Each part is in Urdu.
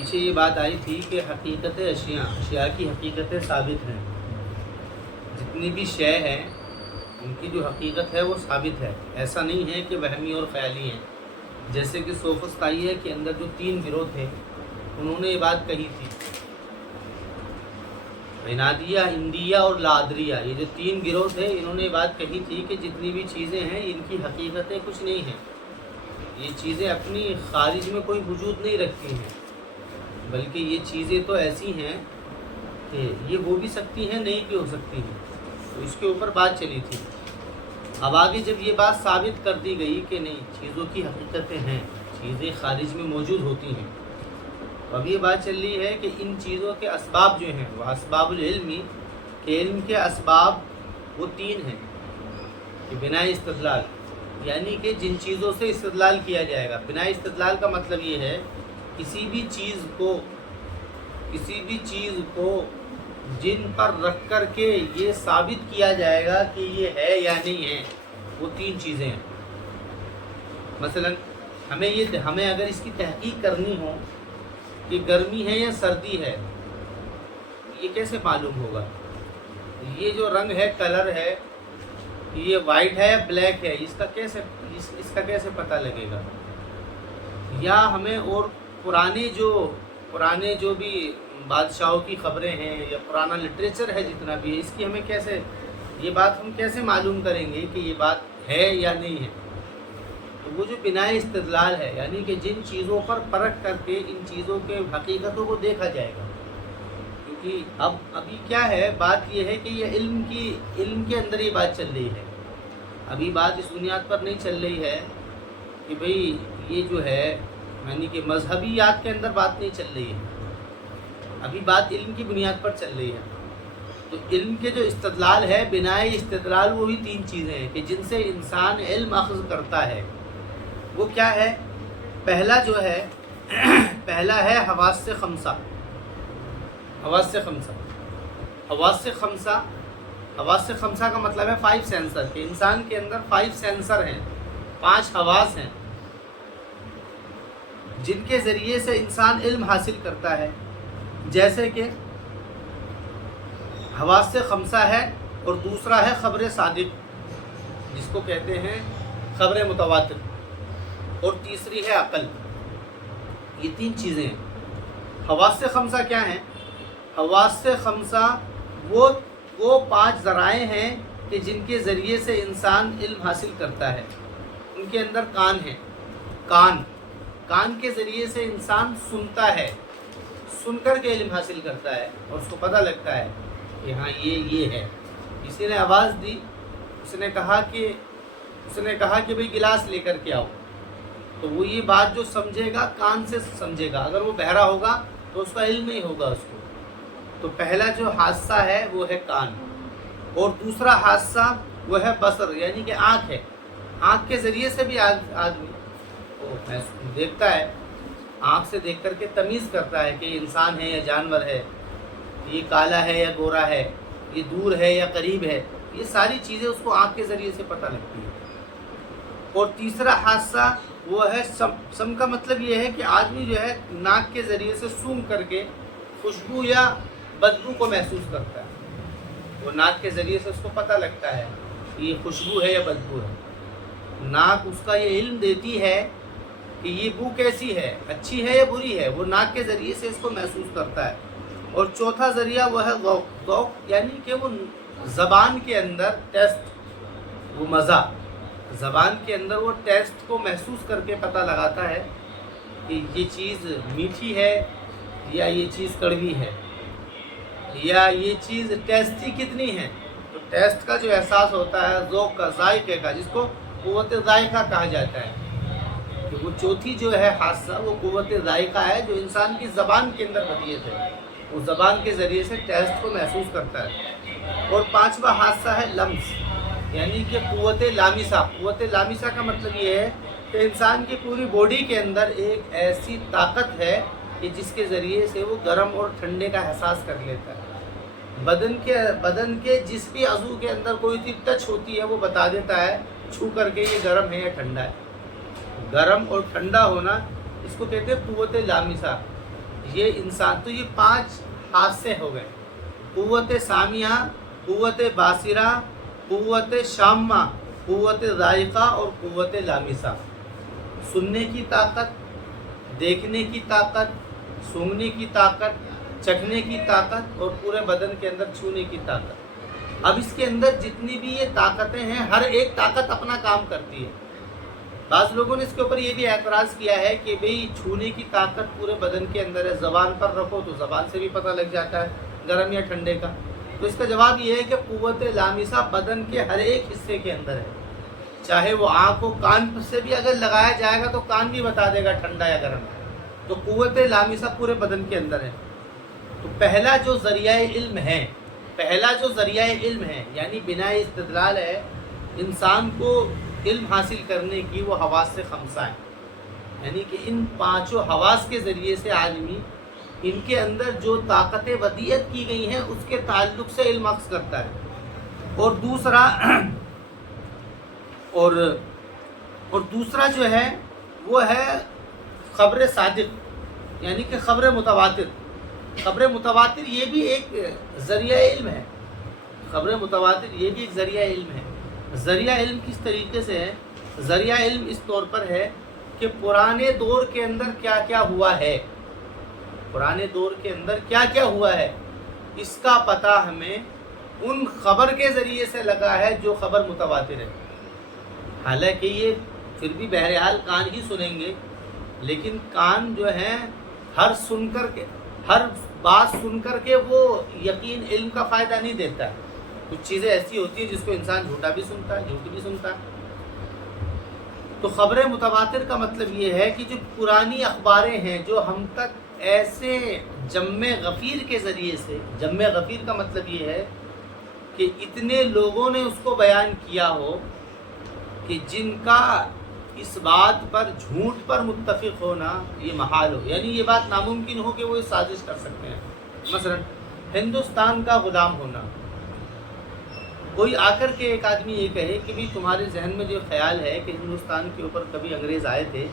پیچھے یہ بات آئی تھی کہ حقیقت اشیاء کی حقیقتیں ثابت ہیں. جتنی بھی شے ہیں ان کی جو حقیقت ہے وہ ثابت ہے. ایسا نہیں ہے کہ وہمی اور خیالی ہیں. جیسے کہ سوفسطائیہ کے اندر جو 3 گروہ تھے انہوں نے یہ بات کہی تھی، عنادیہ، اندیہ اور لادریہ. یہ جو 3 گروہ تھے انہوں نے یہ بات کہی تھی کہ جتنی بھی چیزیں ہیں ان کی حقیقتیں کچھ نہیں ہیں. یہ چیزیں اپنی خارج میں کوئی وجود نہیں رکھتی ہیں، بلکہ یہ چیزیں تو ایسی ہیں کہ یہ ہو بھی سکتی ہیں، نہیں بھی ہو سکتی ہیں. تو اس کے اوپر بات چلی تھی. اب آگے جب یہ بات ثابت کر دی گئی کہ نہیں، چیزوں کی حقیقتیں ہیں، چیزیں خارج میں موجود ہوتی ہیں، تو اب یہ بات چل رہی ہے کہ ان چیزوں کے اسباب جو ہیں وہ اسباب العلمی، کہ علم کے اسباب وہ 3 ہیں کہ بنا استدلال، یعنی کہ جن چیزوں سے استدلال کیا جائے گا. بنا استدلال کا مطلب یہ ہے کسی بھی چیز کو جن پر رکھ کر کے یہ ثابت کیا جائے گا کہ یہ ہے یا نہیں ہے، وہ 3 چیزیں ہیں. مثلا ہمیں اگر اس کی تحقیق کرنی ہو کہ گرمی ہے یا سردی ہے، یہ کیسے معلوم ہوگا؟ یہ جو رنگ ہے، کلر ہے، یہ وائٹ ہے یا بلیک ہے، اس کا کیسے پتہ لگے گا؟ یا ہمیں اور پرانے جو بھی بادشاہوں کی خبریں ہیں یا پرانا لٹریچر ہے جتنا بھی ہے، اس کی ہمیں ہم کیسے معلوم کریں گے کہ یہ بات ہے یا نہیں ہے؟ تو وہ جو بنا استدلال ہے، یعنی کہ جن چیزوں پر پرکھ کر کے ان چیزوں کے حقیقتوں کو دیکھا جائے گا. کیونکہ ابھی کیا ہے، بات یہ ہے کہ یہ علم کے اندر یہ بات چل رہی ہے. ابھی بات اس بنیاد پر نہیں چل رہی ہے کہ بھئی یہ جو ہے، یعنی کہ مذہبیات کے اندر بات نہیں چل رہی ہے. ابھی بات علم کی بنیاد پر چل رہی ہے. تو علم کے جو استدلال ہے، بنا استدلال، وہی 3 چیزیں ہیں کہ جن سے انسان علم اخذ کرتا ہے. وہ کیا ہے؟ پہلا ہے حواس خمسہ. حواس خمسہ کا مطلب ہے 5 سینسر، کہ انسان کے اندر 5 سینسر ہیں، 5 حواس ہیں جن کے ذریعے سے انسان علم حاصل کرتا ہے. جیسے کہ حواس خمسہ ہے، اور دوسرا ہے خبر صادق جس کو کہتے ہیں خبر متواتر، اور تیسری ہے عقل. یہ 3 چیزیں ہیں. حواس خمسہ کیا ہیں؟ حواس خمسہ وہ 5 ذرائع ہیں کہ جن کے ذریعے سے انسان علم حاصل کرتا ہے. ان کے اندر کان ہیں. کان کے ذریعے سے انسان سنتا ہے، سن کر کے علم حاصل کرتا ہے اور اس کو پتہ لگتا ہے کہ ہاں یہ ہے. کسی نے آواز دی، اس نے کہا کہ بھئی گلاس لے کر کے آؤ، تو وہ یہ بات جو سمجھے گا کان سے سمجھے گا. اگر وہ بہرا ہوگا تو اس کا علم نہیں ہوگا اس کو. تو پہلا جو حادثہ ہے وہ ہے کان، اور دوسرا حادثہ وہ ہے بصر، یعنی کہ آنکھ ہے. آنکھ کے ذریعے سے بھی آدمی دیکھتا ہے، آنکھ سے دیکھ کر کے تمیز کرتا ہے کہ یہ انسان ہے یا جانور ہے، یہ کالا ہے یا گورا ہے، یہ دور ہے یا قریب ہے. یہ ساری چیزیں اس کو آنکھ کے ذریعے سے پتہ لگتی ہیں. اور تیسرا حادثہ وہ ہے سم کا مطلب یہ ہے کہ آدمی جو ہے ناک کے ذریعے سے سونگھ کر کے خوشبو یا بدبو کو محسوس کرتا ہے. وہ ناک کے ذریعے سے اس کو پتہ لگتا ہے کہ یہ خوشبو ہے یا بدبو ہے. ناک اس کا یہ علم دیتی ہے کہ یہ بو کیسی ہے، اچھی ہے یا بری ہے. وہ ناک کے ذریعے سے اس کو محسوس کرتا ہے. اور چوتھا ذریعہ وہ ہے ذوق، یعنی کہ وہ زبان کے اندر ٹیسٹ، وہ مزہ، زبان کے اندر وہ ٹیسٹ کو محسوس کر کے پتہ لگاتا ہے کہ یہ چیز میٹھی ہے یا یہ چیز کڑوی ہے، یا یہ چیز ٹیسٹی کتنی ہے. تو ٹیسٹ کا جو احساس ہوتا ہے، ذوق کا، ذائقے کا، جس کو قوت ذائقہ کہا جاتا ہے، کہ وہ چوتھی جو ہے حادثہ وہ قوت ذائقہ ہے جو انسان کی زبان کے اندر بدیت ہے. وہ زبان کے ذریعے سے ٹیسٹ کو محسوس کرتا ہے. اور 5واں حادثہ ہے لمس، یعنی کہ قوت لامسہ. قوت لامسہ کا مطلب یہ ہے کہ انسان کی پوری باڈی کے اندر ایک ایسی طاقت ہے کہ جس کے ذریعے سے وہ گرم اور ٹھنڈے کا احساس کر لیتا ہے. بدن کے جس بھی عضو کے اندر کوئی چیز ٹچ ہوتی ہے وہ بتا دیتا ہے چھو کر کے یہ گرم ہے یا ٹھنڈا ہے. گرم اور ٹھنڈا ہونا اس کو کہتے ہیں قوت لامسہ. یہ انسان تو یہ 5 حاسے ہو گئے، قوت سامیہ، قوت باصرہ، قوت شامہ، قوت ذائقہ اور قوت لامسہ۔ سننے کی طاقت، دیکھنے کی طاقت، سونگنے کی طاقت، چکھنے کی طاقت اور پورے بدن کے اندر چھونے کی طاقت۔ اب اس کے اندر جتنی بھی یہ طاقتیں ہیں، ہر ایک طاقت اپنا کام کرتی ہے۔ بعض لوگوں نے اس کے اوپر یہ بھی اعتراض کیا ہے کہ بھئی چھونے کی طاقت پورے بدن کے اندر ہے، زبان پر رکھو تو زبان سے بھی پتہ لگ جاتا ہے گرم یا ٹھنڈے کا۔ تو اس کا جواب یہ ہے کہ قوت لامسہ بدن کے ہر ایک حصے کے اندر ہے، چاہے وہ آنکھ ہو، کان سے بھی اگر لگایا جائے گا تو کان بھی بتا دے گا ٹھنڈا یا گرم۔ تو قوت لامسہ پورے بدن کے اندر ہے۔ تو پہلا جو ذریعہ علم ہے یعنی بنا استدلال ہے انسان کو علم حاصل کرنے کی، وہ حواس خمسہ ہے، یعنی کہ ان 5 حواس کے ذریعے سے آدمی ان کے اندر جو طاقت ودیت کی گئی ہیں اس کے تعلق سے علم اخذ کرتا ہے۔ اور دوسرا جو ہے وہ ہے خبر صادق، یعنی کہ خبر متواتر۔ خبر متواتر یہ بھی ایک ذریعہ علم ہے، خبر متواتر یہ بھی ایک ذریعہ علم ہے۔ ذریعہ علم کس طریقے سے ہے؟ ذریعہ علم اس طور پر ہے کہ پرانے دور کے اندر کیا کیا ہوا ہے، پرانے دور کے اندر کیا کیا ہوا ہے، اس کا پتہ ہمیں ان خبر کے ذریعے سے لگا ہے جو خبر متواتر ہے۔ حالانکہ یہ پھر بھی بہرحال کان ہی سنیں گے، لیکن کان جو ہیں ہر بات سن کر کے وہ یقین علم کا فائدہ نہیں دیتا ہے۔ کچھ چیزیں ایسی ہوتی ہیں جس کو انسان جھوٹا بھی سنتا ہے، جھوٹ بھی سنتا ہے۔ تو خبر متواتر کا مطلب یہ ہے کہ جو پرانی اخباریں ہیں جو ہم تک ایسے جم غفیر کے ذریعے سے، جم غفیر کا مطلب یہ ہے کہ اتنے لوگوں نے اس کو بیان کیا ہو کہ جن کا اس بات پر جھوٹ پر متفق ہونا یہ محال ہو، یعنی یہ بات ناممکن ہو کہ وہ یہ سازش کر سکتے ہیں۔ مثلا ہندوستان کا غلام ہونا، کوئی آ کر کے ایک آدمی یہ کہے کہ بھی تمہارے ذہن میں جو خیال ہے کہ ہندوستان کے اوپر کبھی انگریز آئے تھے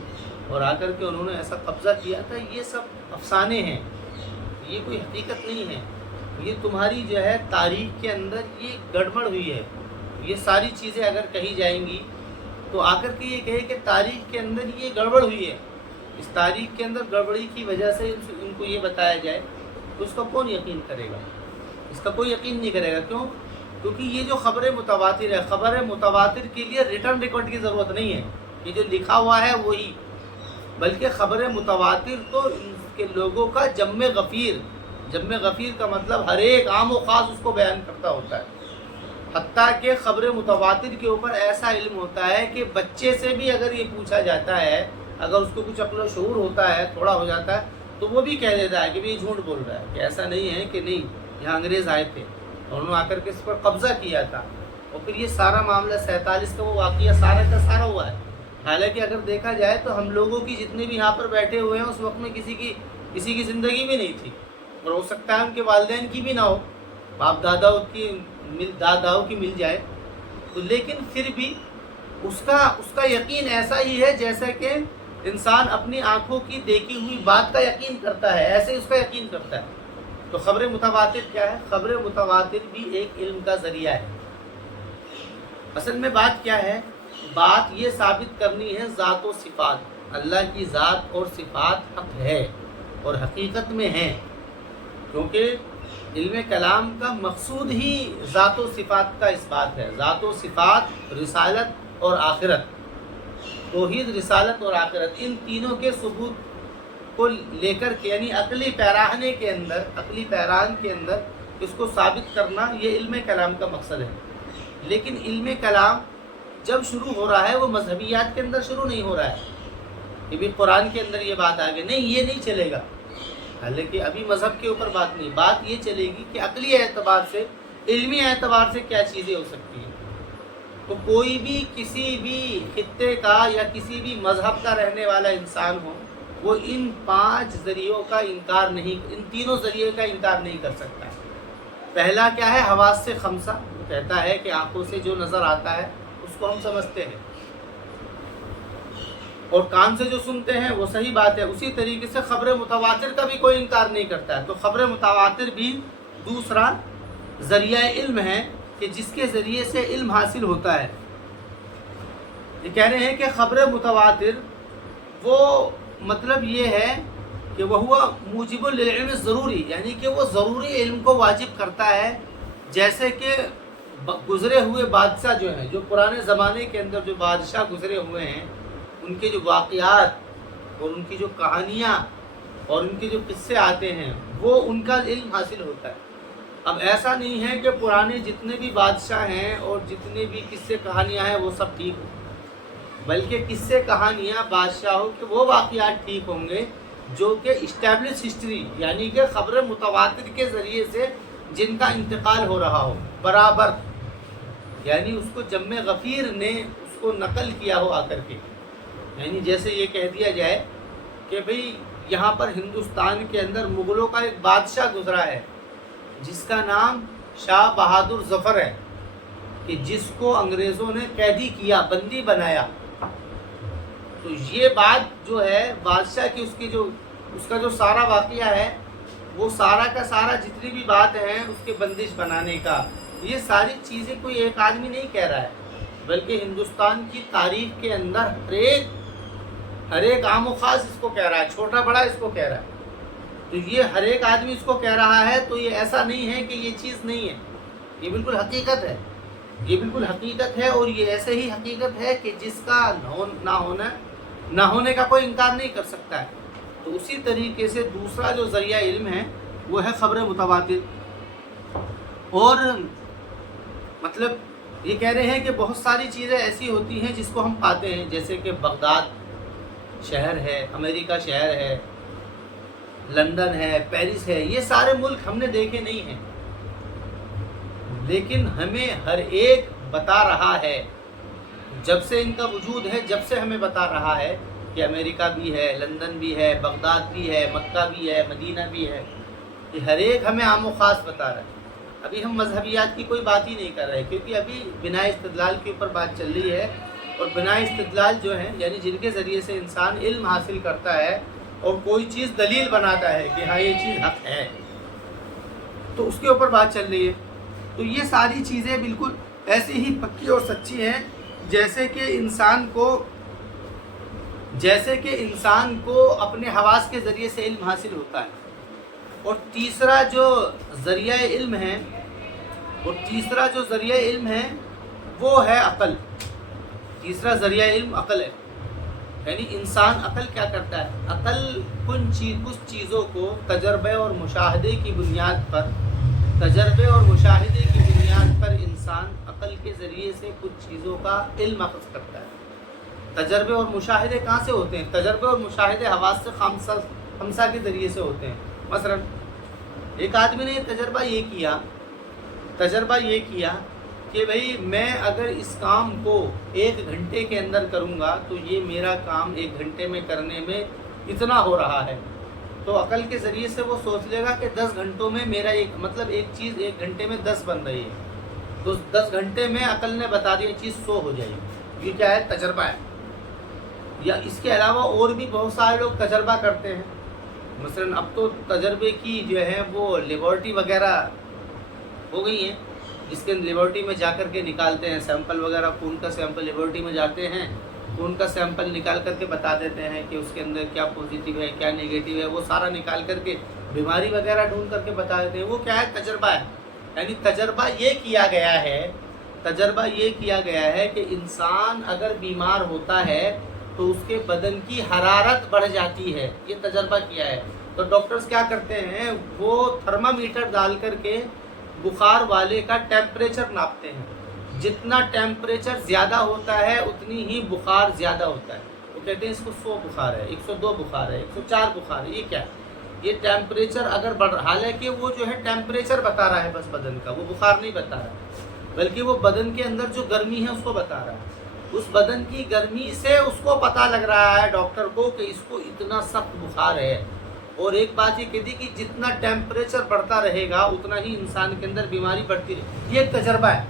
اور آ کر کے انہوں نے ایسا قبضہ کیا تھا، یہ سب افسانے ہیں، یہ کوئی حقیقت نہیں ہے، یہ تمہاری جو ہے تاریخ کے اندر یہ گڑبڑ ہوئی ہے۔ یہ ساری چیزیں اگر کہی جائیں گی تو آ کر کے یہ کہے کہ تاریخ کے اندر یہ گڑبڑ ہوئی ہے، اس تاریخ کے اندر گڑبڑی کی وجہ سے ان کو یہ بتایا جائے تو اس کا کون یقین کرے گا؟ اس کا کوئی یقین نہیں کرے گا۔ کیوں؟ کیونکہ یہ جو خبر متواتر ہے، خبر متواتر کے لیے ریٹن ریکارڈ کی ضرورت نہیں ہے، یہ جو لکھا ہوا ہے وہی، بلکہ خبر متواتر تو ان کے لوگوں کا جم غفیر کا مطلب ہر ایک عام و خاص اس کو بیان کرتا ہوتا ہے۔ حتیٰ کہ خبر متواتر کے اوپر ایسا علم ہوتا ہے کہ بچے سے بھی اگر یہ پوچھا جاتا ہے، اگر اس کو کچھ عقل و شعور ہوتا ہے، تھوڑا ہو جاتا ہے، تو وہ بھی کہہ دیتا ہے کہ یہ جھوٹ بول رہا ہے، کہ ایسا نہیں ہے، کہ نہیں یہاں انگریز آئے تھے اور انہوں نے آ کر کے اس پر قبضہ کیا تھا، اور پھر یہ سارا معاملہ 47 کا وہ واقعہ سارا کا سارا ہوا ہے۔ حالانکہ اگر دیکھا جائے تو ہم لوگوں کی جتنے بھی یہاں پر بیٹھے ہوئے ہیں اس وقت میں کسی کی زندگی بھی نہیں تھی، اور ہو سکتا ہے ان کے والدین کی بھی نہ ہو، باپ داداؤں کی مل جائے، تو لیکن پھر بھی اس کا یقین ایسا ہی ہے جیسا کہ انسان اپنی آنکھوں کی دیکھی ہوئی بات کا یقین کرتا ہے، ایسے اس کا یقین کرتا ہے۔ تو خبر متواتر کیا ہے؟ خبر متواتر بھی ایک علم کا ذریعہ ہے۔ اصل میں بات کیا ہے؟ بات یہ ثابت کرنی ہے ذات و صفات، اللہ کی ذات اور صفات حق ہے اور حقیقت میں ہیں، کیونکہ علم کلام کا مقصود ہی ذات و صفات کا اس بات ہے۔ ذات و صفات، رسالت اور آخرت، توحید، رسالت اور آخرت، ان تینوں کے ثبوت کو لے کر کے، یعنی عقلی پیران کے اندر اس کو ثابت کرنا، یہ علم کلام کا مقصد ہے۔ لیکن علم کلام جب شروع ہو رہا ہے وہ مذہبیات کے اندر شروع نہیں ہو رہا ہے کہ بھی قرآن کے اندر یہ بات آ گئی، نہیں، یہ نہیں چلے گا۔ حالانکہ ابھی مذہب کے اوپر بات نہیں، بات یہ چلے گی کہ عقلی اعتبار سے، علمی اعتبار سے کیا چیزیں ہو سکتی ہیں۔ تو کوئی بھی کسی بھی خطے کا یا کسی بھی مذہب کا رہنے والا انسان ہو، وہ ان 5 ذریعوں کا انکار نہیں، ان تینوں ذریعے کا انکار نہیں کر سکتا۔ پہلا کیا ہے؟ حواس خمسہ، وہ کہتا ہے کہ آنکھوں سے جو نظر آتا ہے اس کو ہم سمجھتے ہیں۔ اور کان سے جو سنتے ہیں وہ صحیح بات ہے، اسی طریقے سے خبر متواتر کا بھی کوئی انکار نہیں کرتا ہے۔ تو خبر متواتر بھی دوسرا ذریعہ علم ہے کہ جس کے ذریعے سے علم حاصل ہوتا ہے۔ یہ کہہ رہے ہیں کہ خبر متواتر وہ مطلب یہ ہے کہ وہ ہوا موجب للعلم ضروری، یعنی کہ وہ ضروری علم کو واجب کرتا ہے، جیسے کہ گزرے ہوئے بادشاہ جو ہیں، جو پرانے زمانے کے اندر جو بادشاہ گزرے ہوئے ہیں، ان کے جو واقعات اور ان کی جو کہانیاں اور ان کے جو قصے آتے ہیں وہ ان کا علم حاصل ہوتا ہے۔ اب ایسا نہیں ہے کہ پرانے جتنے بھی بادشاہ ہیں اور جتنے بھی قصے کہانیاں ہیں وہ سب ٹھیک ہوں، بلکہ قصے کہانیاں بادشاہوں کے وہ واقعات ٹھیک ہوں گے جو کہ اسٹیبلش ہسٹری، یعنی کہ خبر متواتر کے ذریعے سے جن کا انتقال ہو رہا ہو برابر، یعنی اس کو جم غفیر نے اس کو نقل کیا ہو آ کر کے۔ یعنی جیسے یہ کہہ دیا جائے کہ بھئی یہاں پر ہندوستان کے اندر مغلوں کا ایک بادشاہ گزرا ہے جس کا نام شاہ بہادر ظفر ہے، کہ جس کو انگریزوں نے قیدی کیا، بندی بنایا۔ تو یہ بات جو ہے بادشاہ کی اس کا جو سارا واقعہ ہے، وہ سارا کا سارا جتنی بھی بات ہے اس کے بندش بنانے کا، یہ ساری چیزیں کوئی ایک آدمی نہیں کہہ رہا ہے، بلکہ ہندوستان کی تاریخ کے اندر ہر ایک عام و خاص اس کو کہہ رہا ہے، چھوٹا بڑا اس کو کہہ رہا ہے۔ تو یہ ہر ایک آدمی اس کو کہہ رہا ہے، تو یہ ایسا نہیں ہے کہ یہ چیز نہیں ہے، یہ بالکل حقیقت ہے، یہ بالکل حقیقت ہے، اور یہ ایسے ہی حقیقت ہے کہ جس کا نہ ہونے کا کوئی انکار نہیں کر سکتا ہے۔ تو اسی طریقے سے دوسرا جو ذریعہ علم ہے وہ ہے خبر متواتر۔ اور مطلب یہ کہہ رہے ہیں کہ بہت ساری چیزیں ایسی ہوتی ہیں جس کو ہم پاتے ہیں، جیسے کہ بغداد شہر ہے، امریکہ شہر ہے، لندن ہے، پیرس ہے، یہ سارے ملک ہم نے دیکھے نہیں ہیں، لیکن ہمیں ہر ایک بتا رہا ہے، جب سے ان کا وجود ہے جب سے ہمیں بتا رہا ہے کہ امریکہ بھی ہے، لندن بھی ہے، بغداد بھی ہے، مکہ بھی ہے، مدینہ بھی ہے، یہ ہر ایک ہمیں عام و خاص بتا رہا ہے۔ ابھی ہم مذہبیات کی کوئی بات ہی نہیں کر رہے، کیونکہ ابھی بنا استدلال کے اوپر بات چل رہی ہے، اور بنا استدلال جو ہے یعنی جن کے ذریعے سے انسان علم حاصل کرتا ہے اور کوئی چیز دلیل بناتا ہے کہ ہاں یہ چیز حق ہے، تو اس کے اوپر بات چل رہی ہے۔ تو یہ ساری چیزیں بالکل ایسی ہی پکی اور سچی ہیں جیسے کہ انسان کو اپنے حواس کے ذریعے سے علم حاصل ہوتا ہے۔ اور تیسرا جو ذریعہ علم ہے وہ ہے عقل۔ تیسرا ذریعہ علم عقل ہے، یعنی انسان عقل کیا کرتا ہے؟ عقل کچھ چیزوں کو تجربے اور مشاہدے کی بنیاد پر انسان عقل کے ذریعے سے کچھ چیزوں کا علم اخذ کرتا ہے۔ تجربے اور مشاہدے کہاں سے ہوتے ہیں؟ تجربے اور مشاہدے حواس سے خمسہ کے ذریعے سے ہوتے ہیں۔ مثلا ایک آدمی نے تجربہ یہ کیا کہ بھئی میں اگر اس کام کو 1 گھنٹے کے اندر کروں گا تو یہ میرا کام 1 گھنٹے میں کرنے میں اتنا ہو رہا ہے، تو عقل کے ذریعے سے وہ سوچ لے گا کہ 10 گھنٹوں میں میرا ایک چیز 1 گھنٹے میں 10 بن رہی ہے، تو 10 گھنٹے میں عقل نے بتا دیا چیز 100 ہو جائے گی۔ یہ کیا ہے؟ تجربہ ہے۔ یا اس کے علاوہ اور بھی بہت سارے لوگ تجربہ کرتے ہیں، مثلا اب تو تجربے کی جو ہے وہ لیبارٹری وغیرہ ہو گئی ہیں، جس کے لیبارٹری میں جا کر کے نکالتے ہیں سیمپل وغیرہ، خون کا سیمپل لیبارٹری میں جاتے ہیں، خون کا سیمپل نکال کر کے بتا دیتے ہیں کہ اس کے اندر کیا پازیٹیو ہے کیا نیگیٹیو ہے، وہ سارا نکال کر کے بیماری وغیرہ ڈھونڈ کر کے بتا دیتے ہیں۔ وہ کیا ہے؟ تجربہ ہے۔ یعنی تجربہ یہ کیا گیا ہے کہ انسان اگر بیمار ہوتا ہے تو اس کے بدن کی حرارت بڑھ جاتی ہے، یہ تجربہ کیا ہے۔ تو ڈاکٹرز کیا کرتے ہیں؟ وہ تھرمامیٹر ڈال کر کے بخار والے کا ٹیمپریچر ناپتے ہیں، جتنا ٹیمپریچر زیادہ ہوتا ہے اتنی ہی بخار زیادہ ہوتا ہے۔ وہ کہتے ہیں اس کو 100 بخار ہے، 102 بخار ہے، 104 بخار ہے۔ یہ کیا ہے؟ یہ ٹیمپریچر اگر بڑھ، حالانکہ وہ جو ہے ٹیمپریچر بتا رہا ہے بس بدن کا، وہ بخار نہیں بتا رہا، بلکہ وہ بدن کے اندر جو گرمی ہے اس کو بتا رہا ہے۔ اس بدن کی گرمی سے اس کو پتہ لگ رہا ہے ڈاکٹر کو کہ اس کو اتنا سخت بخار ہے۔ اور ایک بات یہ کہتی کہ جتنا ٹیمپریچر بڑھتا رہے گا اتنا ہی انسان کے اندر بیماری بڑھتی رہے گی، یہ ایک تجربہ ہے۔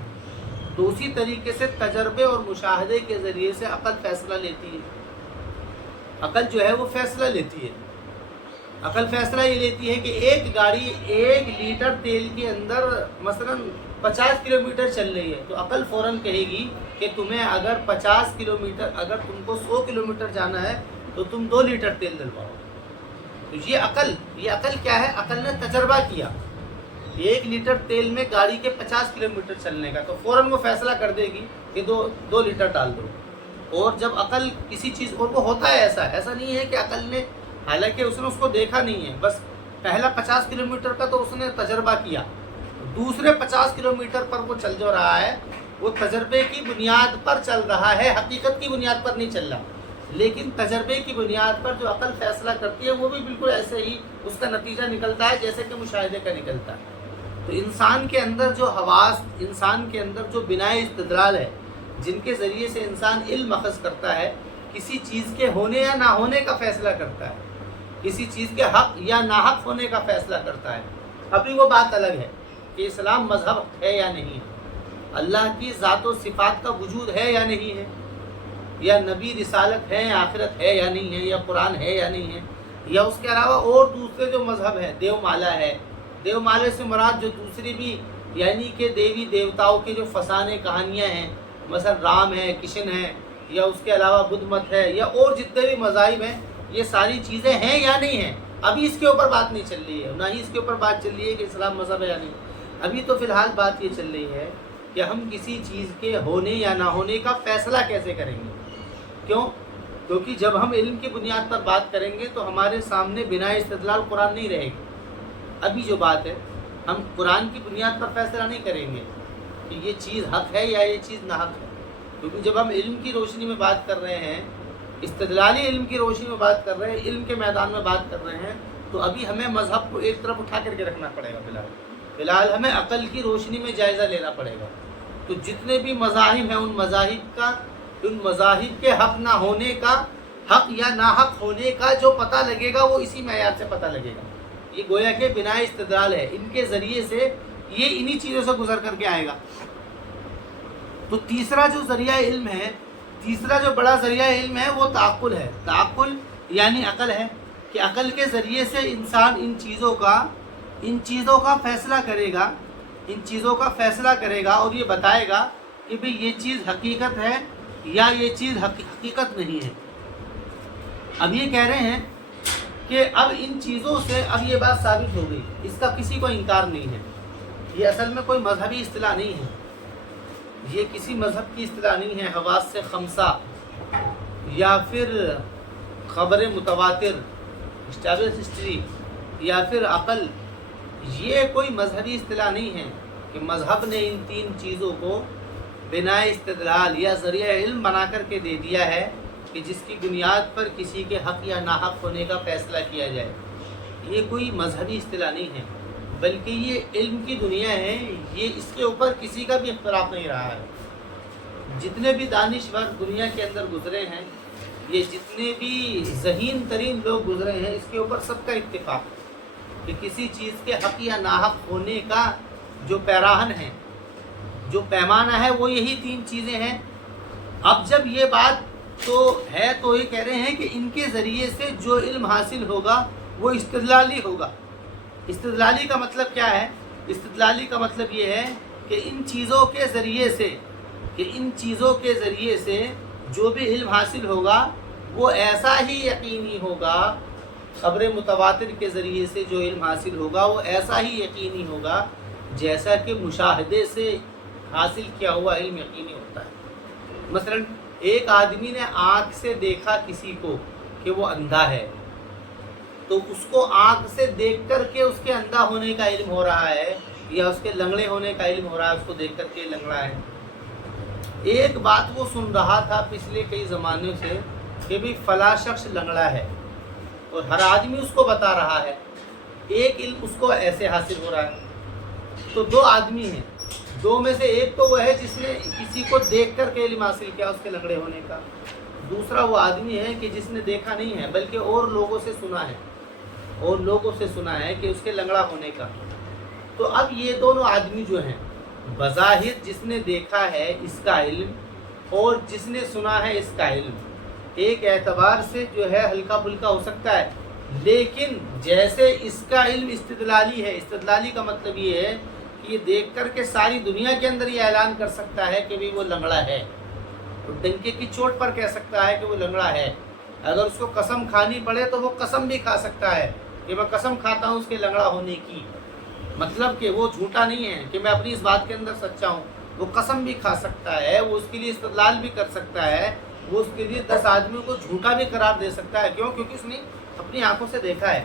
تو اسی طریقے سے تجربے اور مشاہدے کے ذریعے سے عقل فیصلہ لیتی ہے۔ عقل جو ہے وہ فیصلہ لیتی ہے. عقل فیصلہ یہ لیتی ہے کہ ایک گاڑی 1 لیٹر تیل کے اندر مثلا 50 کلومیٹر چل رہی ہے، تو عقل فوراً کہے گی کہ تمہیں اگر 50 کلومیٹر، اگر تم کو 100 کلومیٹر جانا ہے تو تم 2 لیٹر تیل ڈلواؤ. تو یہ عقل کیا ہے؟ عقل نے تجربہ کیا 1 لیٹر تیل میں گاڑی کے 50 کلومیٹر چلنے کا، تو فوراً وہ فیصلہ کر دے گی کہ 2 لیٹر ڈال دو. اور جب عقل کسی چیز، اور وہ ہوتا ہے ایسا نہیں ہے کہ عقل نے، حالانکہ اس نے اس کو دیکھا نہیں ہے، بس پہلا 50 کلومیٹر کا تو اس نے تجربہ کیا، دوسرے 50 کلومیٹر پر وہ چل جو رہا ہے وہ تجربے کی بنیاد پر چل رہا ہے، حقیقت کی بنیاد پر نہیں چل رہا. لیکن تجربے کی بنیاد پر جو عقل فیصلہ کرتی ہے وہ بھی بالکل ایسے ہی اس کا نتیجہ نکلتا ہے جیسے کہ مشاہدے کا نکلتا ہے. تو انسان کے اندر جو حواس، انسان کے اندر جو بنائے استدلال ہے، جن کے ذریعے سے انسان علم اخذ کرتا ہے، کسی چیز کے ہونے یا نہ ہونے کا فیصلہ کرتا ہے، کسی چیز کے حق یا ناحق ہونے کا فیصلہ کرتا ہے. ابھی وہ بات الگ ہے کہ اسلام مذہب ہے یا نہیں ہے، اللہ کی ذات و صفات کا وجود ہے یا نہیں ہے، یا نبی رسالت ہے، آخرت ہے یا نہیں ہے، یا قرآن ہے یا نہیں ہے، یا اس کے علاوہ اور دوسرے جو مذہب ہے، دیو مالا ہے. دیو مالے سے مراد جو دوسری بھی، یعنی کہ دیوی دیوتاؤں کے جو فسانے کہانیاں ہیں، مثلا رام ہے، کشن ہے، یا اس کے علاوہ بدھ مت ہے، یا اور جتنے بھی مذاہب ہیں، یہ ساری چیزیں ہیں یا نہیں ہیں. ابھی اس کے اوپر بات نہیں چل رہی ہے، نہ ہی اس کے اوپر بات چل رہی ہے کہ اسلام مذہب ہے یا نہیں. ابھی تو فی الحال بات یہ چل رہی ہے کہ ہم کسی چیز کے ہونے یا نہ ہونے کا فیصلہ کیسے کریں گے. کیوں؟ کیونکہ جب ہم علم کی بنیاد پر بات کریں گے تو ہمارے سامنے بنا استدلال قرآن نہیں رہے گی. ابھی جو بات ہے، ہم قرآن کی بنیاد پر فیصلہ نہیں کریں گے کہ یہ چیز حق ہے یا یہ چیز ناحق ہے. کیونکہ جب ہم علم کی روشنی میں بات کر رہے ہیں، استدلالی علم کی روشنی میں بات کر رہے ہیں، علم کے میدان میں بات کر رہے ہیں، تو ابھی ہمیں مذہب کو ایک طرف اٹھا کر کے رکھنا پڑے گا. فی الحال ہمیں عقل کی روشنی میں جائزہ لینا پڑے گا. تو جتنے بھی مذاہب ہیں، ان مذاہب کے حق نہ ہونے کا، حق یا ناحق ہونے کا جو پتہ لگے گا وہ اسی معیار سے پتہ لگے گا. یہ گویا کہ بنا استدلال ہے، ان کے ذریعے سے یہ انہی چیزوں سے گزر کر کے آئے گا. تو تیسرا جو ذریعہ علم ہے، تیسرا جو بڑا ذریعہ علم ہے وہ تعقل ہے. تعقل یعنی عقل ہے، کہ عقل کے ذریعے سے انسان ان چیزوں کا فیصلہ کرے گا، ان چیزوں کا فیصلہ کرے گا اور یہ بتائے گا کہ بھئی یہ چیز حقیقت ہے یا یہ چیز حقیقت نہیں ہے. اب یہ کہہ رہے ہیں کہ اب ان چیزوں سے اب یہ بات ثابت ہو گئی، اس کا کسی کو انکار نہیں ہے. یہ اصل میں کوئی مذہبی اصطلاح نہیں ہے، یہ کسی مذہب کی اصطلاح نہیں ہے. حواس سے خمسہ یا پھر خبر متواتر، اسٹیبلش ہسٹری، یا پھر عقل، یہ کوئی مذہبی اصطلاح نہیں ہے کہ مذہب نے ان 3 چیزوں کو بنا استدلال یا ذریعہ علم بنا کر کے دے دیا ہے کہ جس کی بنیاد پر کسی کے حق یا ناحق ہونے کا فیصلہ کیا جائے. یہ کوئی مذہبی اصطلاح نہیں ہے، بلکہ یہ علم کی دنیا ہے. یہ اس کے اوپر کسی کا بھی اختلاف نہیں رہا ہے. جتنے بھی دانشور دنیا کے اندر گزرے ہیں، یہ جتنے بھی ذہین ترین لوگ گزرے ہیں، اس کے اوپر سب کا اتفاق ہے کہ کسی چیز کے حق یا ناحق ہونے کا جو پیراہن ہے، جو پیمانہ ہے، وہ یہی 3 چیزیں ہیں. اب جب یہ بات تو ہے تو یہ کہہ رہے ہیں کہ ان کے ذریعے سے جو علم حاصل ہوگا وہ استدلالی ہوگا. استدلالی کا مطلب کیا ہے؟ استدلالی کا مطلب یہ ہے کہ ان چیزوں کے ذریعے سے جو بھی علم حاصل ہوگا وہ ایسا ہی یقینی ہوگا. خبر متواتر کے ذریعے سے جو علم حاصل ہوگا وہ ایسا ہی یقینی ہوگا جیسا کہ مشاہدے سے حاصل کیا ہوا علم یقینی ہوتا ہے. مثلا ایک آدمی نے آنکھ سے دیکھا کسی کو کہ وہ اندھا ہے، تو اس کو آنکھ سے دیکھ کر کے اس کے اندھا ہونے کا علم ہو رہا ہے، یا اس کے لنگڑے ہونے کا علم ہو رہا ہے، اس کو دیکھ کر کے لنگڑا ہے. ایک بات وہ سن رہا تھا پچھلے کئی زمانوں سے کہ بھی فلاں شخص لنگڑا ہے، اور ہر آدمی اس کو بتا رہا ہے. ایک علم اس کو ایسے حاصل ہو رہا ہے. تو 2 آدمی ہیں، 2 میں سے ایک تو وہ ہے جس نے کسی کو دیکھ کر کے علم حاصل کیا اس کے لنگڑے ہونے کا. دوسرا وہ آدمی ہے کہ جس نے دیکھا نہیں ہے بلکہ اور لوگوں سے سنا ہے کہ اس کے لنگڑا ہونے کا. تو اب یہ دونوں آدمی جو ہیں، بظاہر جس نے دیکھا ہے اس کا علم اور جس نے سنا ہے اس کا علم، ایک اعتبار سے جو ہے ہلکا پھلکا ہو سکتا ہے، لیکن جیسے اس کا علم استدلالی ہے، استدلالی کا مطلب یہ ہے کہ یہ دیکھ کر کے ساری دنیا کے اندر یہ اعلان کر سکتا ہے کہ بھی وہ لنگڑا ہے، تو ڈنکے کی چوٹ پر کہہ سکتا ہے کہ وہ لنگڑا ہے۔ اگر اس کو قسم کھانی پڑے تو وہ قسم بھی کھا سکتا ہے کہ میں قسم کھاتا ہوں اس کے لنگڑا ہونے کی، مطلب کہ وہ جھوٹا نہیں ہے کہ میں اپنی اس بات کے اندر سچا ہوں، وہ قسم بھی کھا سکتا ہے، وہ اس کے لیے استدلال بھی کر سکتا ہے، وہ اس کے لیے 10 آدمیوں کو جھوٹا بھی قرار دے سکتا ہے۔ کیوں؟ کیونکہ اس نے اپنی آنکھوں سے دیکھا ہے۔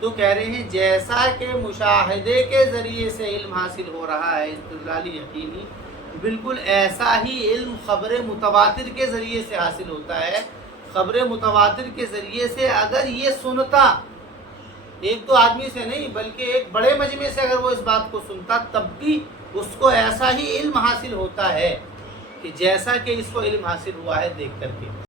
تو کہہ رہے ہیں جیسا کہ مشاہدے کے ذریعے سے علم حاصل ہو رہا ہے استدلالی یقینی، بالکل ایسا ہی علم خبر متواتر کے ذریعے سے حاصل ہوتا ہے۔ خبر متواتر کے ذریعے سے اگر یہ سنتا، ایک دو آدمی سے نہیں بلکہ ایک بڑے مجمع سے اگر وہ اس بات کو سنتا، تب بھی اس کو ایسا ہی علم حاصل ہوتا ہے کہ جیسا کہ اس کو علم حاصل ہوا ہے دیکھ کر کے۔